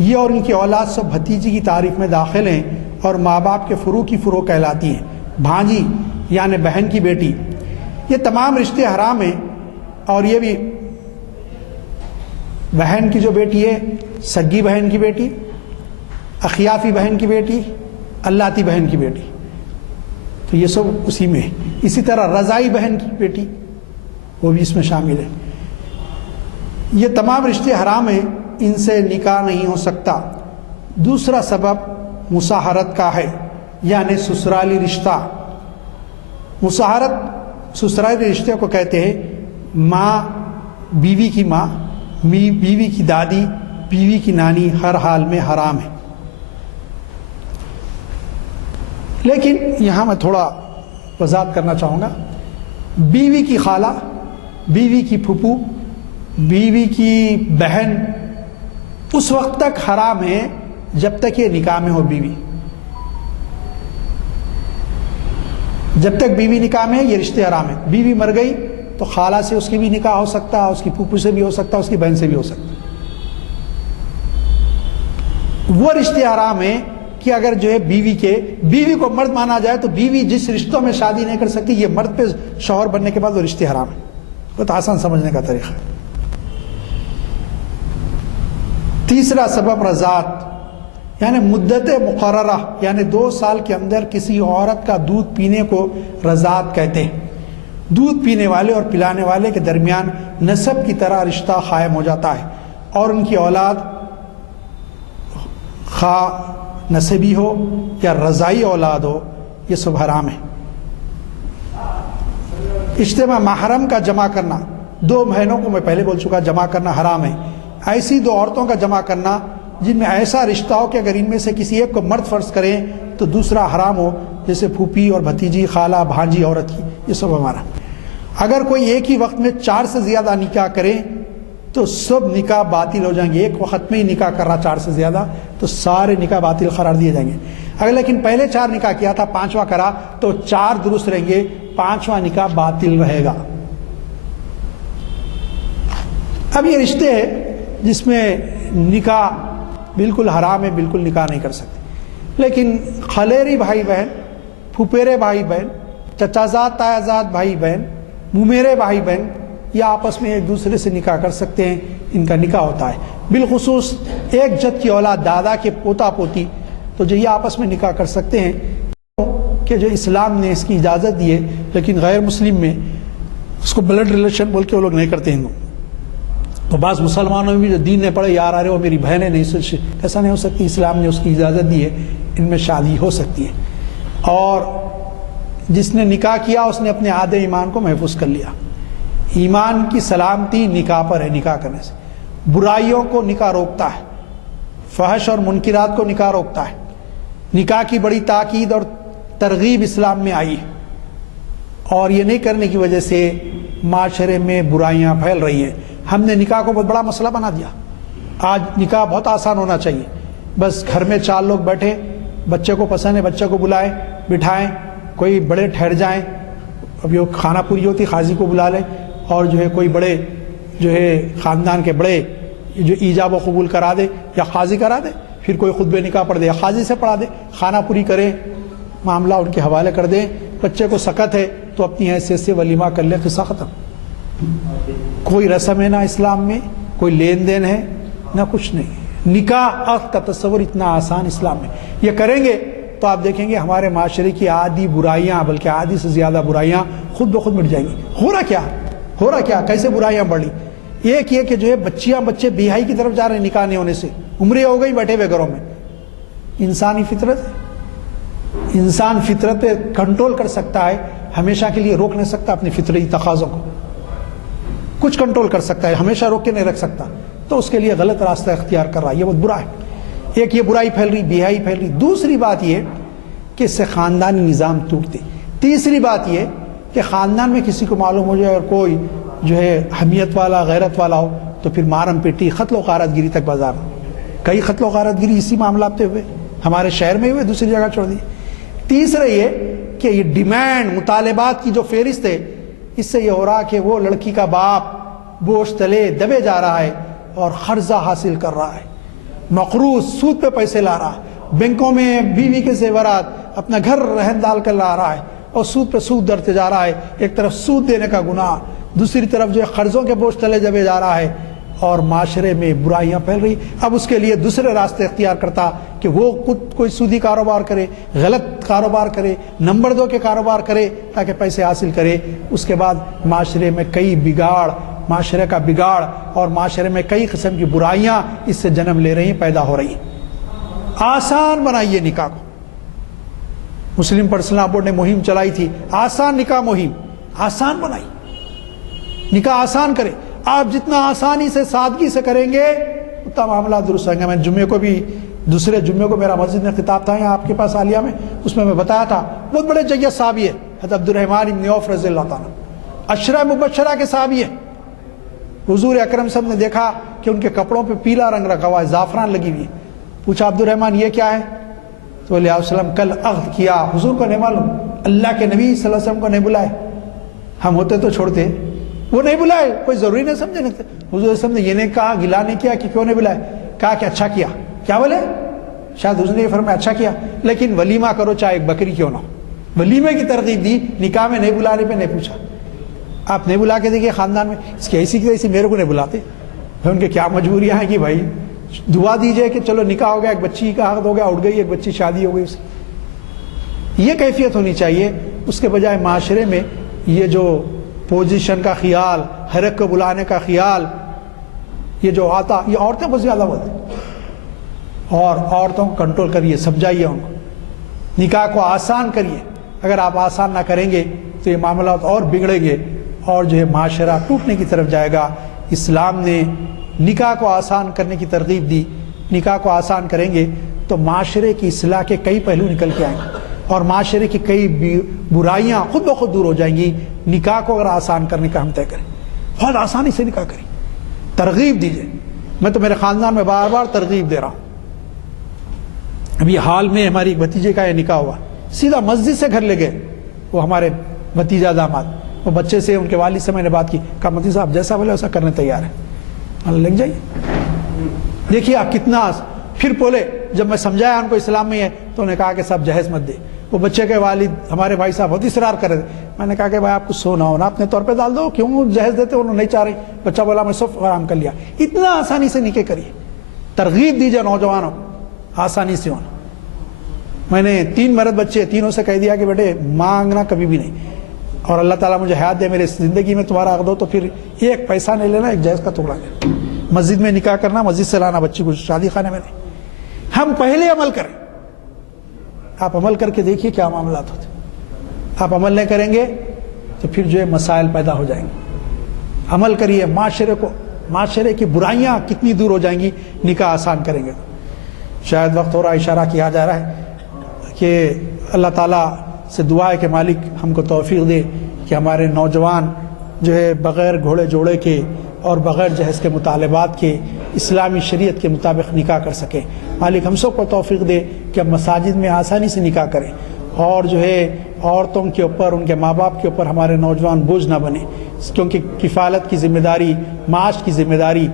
یہ اور ان کی اولاد سب بھتیجی کی تعریف میں داخل ہیں اور ماں باپ کے فروع کی فروع کہلاتی ہیں۔ بھانجی یعنی بہن کی بیٹی، یہ تمام رشتے حرام ہیں، اور یہ بھی بہن کی جو بیٹی ہے، سگی بہن کی بیٹی، اخیافی بہن کی بیٹی، اللاتی بہن کی بیٹی، تو یہ سب اسی میں ہے۔ اسی طرح رضائی بہن کی بیٹی، وہ بھی اس میں شامل ہے۔ یہ تمام رشتے حرام ہیں، ان سے نکاح نہیں ہو سکتا۔ دوسرا سبب مساہرت کا ہے، یعنی سسرالی رشتہ۔ مساہرت سسرالی رشتے کو کہتے ہیں۔ ماں، بیوی کی ماں، بیوی کی دادی، بیوی کی نانی ہر حال میں حرام ہے۔ لیکن یہاں میں تھوڑا وضاحت کرنا چاہوں گا، بیوی کی خالہ، بیوی کی پھوپھو، بیوی کی بہن اس وقت تک حرام ہے جب تک یہ نکاح میں ہو بیوی۔ جب تک بیوی نکاح میں ہے یہ رشتے حرام ہیں۔ بیوی مر گئی تو خالہ سے اس کی بھی نکاح ہو سکتا ہے، اس کی پھوپھو سے بھی ہو سکتا ہے، اس کی بہن سے بھی ہو سکتا ہے۔ وہ رشتے حرام ہیں کہ اگر جو ہے بیوی کو مرد مانا جائے تو بیوی جس رشتوں میں شادی نہیں کر سکتی، یہ مرد پہ شوہر بننے کے بعد وہ رشتے حرام ہیں۔ بہت آسان سمجھنے کا طریقہ ہے۔ تیسرا سبب رضاعت، یعنی مدت مقررہ، یعنی 2 سال کے اندر کسی عورت کا دودھ پینے کو رضاعت کہتے ہیں۔ دودھ پینے والے اور پلانے والے کے درمیان نسب کی طرح رشتہ قائم ہو جاتا ہے، اور ان کی اولاد خواہ نسبی ہو یا رضائی اولاد ہو، یہ سب حرام ہے۔ اجتماع محرم کا جمع کرنا، 2 بہنوں کو میں پہلے بول چکا جمع کرنا حرام ہے۔ ایسی 2 عورتوں کا جمع کرنا جن میں ایسا رشتہ ہو کہ اگر ان میں سے کسی ایک کو مرد فرض کریں تو دوسرا حرام ہو، جیسے پھوپھی اور بھتیجی، خالہ، بھانجی عورت کی، یہ سب ہمارا۔ اگر کوئی ایک ہی وقت میں 4 سے زیادہ نکاح کرے تو سب نکاح باطل ہو جائیں گے۔ ایک وقت میں ہی نکاح کر رہا 4 سے زیادہ تو سارے نکاح باطل قرار دیے جائیں گے۔ اگر لیکن پہلے 4 نکاح کیا تھا، 5واں کرا تو 4 درست رہیں گے، 5واں نکاح باطل رہے گا۔ اب یہ رشتے ہیں جس میں نکاح بالکل حرام ہے، بالکل نکاح نہیں کر سکتے، لیکن خلیری بھائی بہن، پھپھیرے بھائی بہن، چچازاد تایازاد بھائی بہن، ممیرے بھائی بہن، یہ آپس میں ایک دوسرے سے نکاح کر سکتے ہیں، ان کا نکاح ہوتا ہے۔ بالخصوص ایک جد کی اولاد، دادا کے پوتا پوتی، تو جو یہ آپس میں نکاح کر سکتے ہیں کہ جو اسلام نے اس کی اجازت دی ہے، لیکن غیر مسلم میں اس کو بلڈ ریلیشن بول کے وہ لوگ نہیں کرتے ہیں۔ تو بعض مسلمانوں میں بھی جو دین نے پڑھے، یار ارے وہ میری بہنیں نہیں، ایسا نہیں ہو سکتی، اسلام نے اس کی اجازت دی ہے، ان میں شادی ہو سکتی ہے۔ اور جس نے نکاح کیا اس نے اپنے آدھے ایمان کو محفوظ کر لیا۔ ایمان کی سلامتی نکاح پر ہے، نکاح کرنے سے برائیوں کو نکاح روکتا ہے، فحش اور منکرات کو نکاح روکتا ہے۔ نکاح کی بڑی تاکید اور ترغیب اسلام میں آئی ہے، اور یہ نہیں کرنے کی وجہ سے معاشرے میں برائیاں پھیل رہی ہیں۔ ہم نے نکاح کو بہت بڑا مسئلہ بنا دیا۔ آج نکاح بہت آسان ہونا چاہیے، بس گھر میں 4 لوگ بیٹھے، بچے کو پسند ہے بچے کو بلائیں، بٹھائیں، کوئی بڑے ٹھہر جائیں، اب یہ کھانا پوری ہوتی قاضی کو بلا لیں، اور جو ہے کوئی بڑے جو ہے خاندان کے بڑے جو ایجاب و قبول کرا دے یا قاضی کرا دے، پھر کوئی خطبہ نکاح پڑھ دے یا قاضی سے پڑھا دے، کھانا پوری کرے، معاملہ ان کے حوالے کر دیں۔ بچے کو سکت ہے تو اپنی حیثیت سے ولیمہ کر لے، قصہ ختم۔ کوئی رسم ہے نہ اسلام میں، کوئی لین دین ہے نہ کچھ نہیں۔ نکاح عقد کا تصور اتنا آسان اسلام میں، یہ کریں گے تو آپ دیکھیں گے ہمارے معاشرے کی آدھی برائیاں، بلکہ آدھی سے زیادہ برائیاں خود بخود مٹ جائیں گی۔ ہو رہا کیا کیسے برائیاں بڑھی؟ ایک یہ کہ جو ہے بچے بیاہی کی طرف جا رہے ہیں نکاح نہیں ہونے سے، عمریں ہو گئی بیٹھے ہوئے گھروں میں۔ انسانی فطرت ہے، انسان فطرت پہ کنٹرول کر سکتا ہے، ہمیشہ کے لیے روک نہیں سکتا اپنی فطری تقاضوں کو، کچھ کنٹرول کر سکتا ہے، ہمیشہ روک کے نہیں رکھ سکتا، تو اس کے لیے غلط راستہ اختیار کر رہا ہے، یہ بہت برا ہے۔ ایک یہ برائی پھیل رہی، بیاہی پھیل رہی۔ دوسری بات یہ کہ اس سے خاندانی نظام ٹوٹتے۔ تیسری بات یہ کہ خاندان میں کسی کو معلوم ہو جائے اور کوئی جو ہے حمیت والا، غیرت والا ہو، تو پھر مارم پیٹی، قتل و غارت گیری تک بازار۔ کئی قتل و غارت گیری اسی معاملات پہ ہوئے، ہمارے شہر میں ہوئے، دوسری جگہ چھوڑ دی۔ تیسرا یہ کہ یہ ڈیمانڈ، مطالبات کی جو فہرست ہے، اس سے یہ ہو رہا کہ وہ لڑکی کا باپ بوجھ تلے دبے جا رہا ہے اور قرضہ حاصل کر رہا ہے، مقروض، سود پہ پیسے لا رہا ہے، بینکوں میں بیوی کے زیورات، اپنا گھر رہن ڈال کر لا رہا ہے، اور سود پہ سود درتے جا رہا ہے۔ ایک طرف سود دینے کا گناہ، دوسری طرف جو ہے قرضوں کے بوجھ تلے دبے جا رہا ہے، اور معاشرے میں برائیاں پھیل رہی۔ اب اس کے لیے دوسرے راستے اختیار کرتا کہ وہ خود کوئی سودی کاروبار کرے، غلط کاروبار کرے، نمبر 2 کے کاروبار کرے تاکہ پیسے حاصل کرے۔ اس کے بعد معاشرے میں کئی بگاڑ، معاشرے کا بگاڑ، اور معاشرے میں کئی قسم کی برائیاں اس سے جنم لے رہی ہیں، پیدا ہو رہی ہیں۔ آسان بنائیے نکاح کو۔ مسلم پرسنل لا بورڈ نے مہم چلائی تھی، آسان نکاح مہم، آسان بنائی، نکاح آسان کرے۔ آپ جتنا آسانی سے، سادگی سے کریں گے اتنا معاملہ درست ہوگا۔ میں جمعے کو بھی، دوسرے جمعے کو میرا مسجد میں خطاب تھا یہاں آپ کے پاس عالیہ میں، اس میں بتایا تھا، بہت بڑے جیت صحابی ہے حضرت عبد الرحمن بن عوف رضی اللہ تعالیٰ، عشرہ مبشرہ کے صحابی ہے۔ حضور اکرم صاحب نے دیکھا کہ ان کے کپڑوں پہ پیلا رنگ رکھا ہوا ہے، زعفران لگی ہوئی ہے۔ پوچھا عبد الرحمن یہ کیا ہے؟ تو علیہ السلام کل عقد کیا، حضور کو نہیں معلوم، اللہ کے نبی صلی اللہ علیہ وسلم کو نہیں بلائے، ہم ہوتے تو چھوڑتے، وہ نہیں بلائے، کوئی ضروری نہیں سمجھے نہیں تھے۔ حضور صلی اللہ علیہ وسلم نے یہ نہیں کہا، گلا نہیں کیا کہ کیوں نہیں بلائے، کہا کہ اچھا کیا۔ کیا بولے؟ شاید حضور نے یہ فرمایا اچھا کیا، لیکن ولیمہ کرو چاہے ایک بکری کیوں نہ ہو۔ ولیمے کی ترغیب دی، نکاح میں نہیں بلانے پہ نہیں پوچھا۔ آپ نہیں بلا کے دیکھیے خاندان میں، اس کی ایسی کی ایسی میرے کو نہیں بلاتے، ان کے کیا مجبوریاں ہیں کہ بھائی دعا دیجئے کہ چلو نکاح ہو گیا، ایک بچی کا عقد ہو گیا، اٹھ گئی ایک بچی، شادی ہو گئی اس کی۔ یہ کیفیت ہونی چاہیے، اس کے بجائے معاشرے میں یہ جو پوزیشن کا خیال، ہر ایک کو بلانے کا خیال، یہ جو آتا، یہ عورتیں بہت زیادہ بولتے ہیں۔ اور عورتوں کو کنٹرول کریے، سمجھائیے ان کو، نکاح کو آسان کریے۔ اگر آپ آسان نہ کریں گے تو یہ معاملات اور بگڑیں گے اور جو ہے معاشرہ ٹوٹنے کی طرف جائے گا۔ اسلام نے نکاح کو آسان کرنے کی ترغیب دی۔ نکاح کو آسان کریں گے تو معاشرے کی اصلاح کے کئی پہلو نکل کے آئیں گے اور معاشرے کی کئی برائیاں خود بخود دور ہو جائیں گی۔ نکاح کو اگر آسان کرنے کا ہم طے کریں، بہت آسانی سے نکاح کریں، ترغیب دیجیے۔ میں تو میرے خاندان میں بار بار ترغیب دے رہا ہوں۔ ابھی حال میں ہماری ایک بھتیجے کا یہ نکاح ہوا، سیدھا مسجد سے گھر لے گئے وہ ہمارے بھتیجا داماد۔ وہ بچے سے، ان کے والد سے میں نے بات کی، کہا مفتی صاحب جیسا بولے ویسا کرنے تیار ہے، لگ جائیے۔ دیکھیے آپ کتنا۔ پھر بولے جب میں سمجھایا ان کو اسلام میں ہے تو انہوں نے کہا کہ صاحب جہیز مت دے۔ وہ بچے کے والد ہمارے بھائی صاحب بہت اصرار کر رہے تھے۔ میں نے کہا کہ بھائی آپ کو سونا ہونا اپنے طور پہ ڈال دو، کیوں جہیز دیتے؟ انہوں نہیں چاہ رہے۔ بچہ بولا میں سب آرام کر لیا۔ اتنا آسانی سے نکاح کریے، ترغیب دیجیے نوجوانوں، آسانی سے ہونا۔ میں نے 3 مرد بچے، تینوں سے کہہ دیا کہ بیٹے مانگنا کبھی بھی نہیں، اور اللہ تعالیٰ مجھے حیات دے میرے زندگی میں تمہارا عقد ہو تو پھر ایک پیسہ نہیں لینا، ایک جہیز کا ٹکڑا لینا، مسجد میں نکاح کرنا، مسجد سے لانا بچی کو، شادی خانے میں نہیں۔ ہم پہلے عمل کریں۔ آپ عمل کر کے دیکھیے کیا معاملات ہوتے۔ آپ عمل نہیں کریں گے تو پھر جو ہے مسائل پیدا ہو جائیں گے۔ عمل کریے، معاشرے کی برائیاں کتنی دور ہو جائیں گی نکاح آسان کریں گے۔ شاید وقت ہو رہا، اشارہ کیا جا رہا ہے کہ اللہ تعالیٰ سے دعا ہے کہ مالک ہم کو توفیق دے کہ ہمارے نوجوان جو ہے بغیر گھوڑے جوڑے کے اور بغیر جہیز کے مطالبات کے اسلامی شریعت کے مطابق نکاح کر سکیں۔ مالک ہم سب کو توفیق دے کہ ہم مساجد میں آسانی سے نکاح کریں، اور جو ہے عورتوں کے اوپر، ان کے ماں باپ کے اوپر ہمارے نوجوان بوجھ نہ بنے، کیونکہ کفالت کی ذمہ داری، معاش کی ذمہ داری،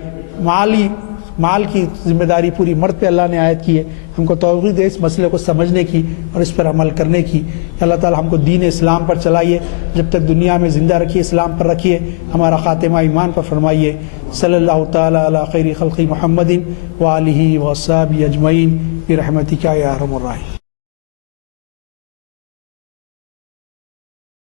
مال کی ذمہ داری پوری مرد پہ اللہ نے عائد کی ہے۔ ہم کو توفیق دے اس مسئلے کو سمجھنے کی اور اس پر عمل کرنے کی۔ اللہ تعالی ہم کو دین اسلام پر چلائیے، جب تک دنیا میں زندہ رکھیے اسلام پر رکھیے، ہمارا خاتمہ ایمان پر فرمائیے۔ صلی اللہ تعالی علی خیر خلق محمد وآلہ وصحبہ اجمعین برحمتک یا ارحم الراحمین۔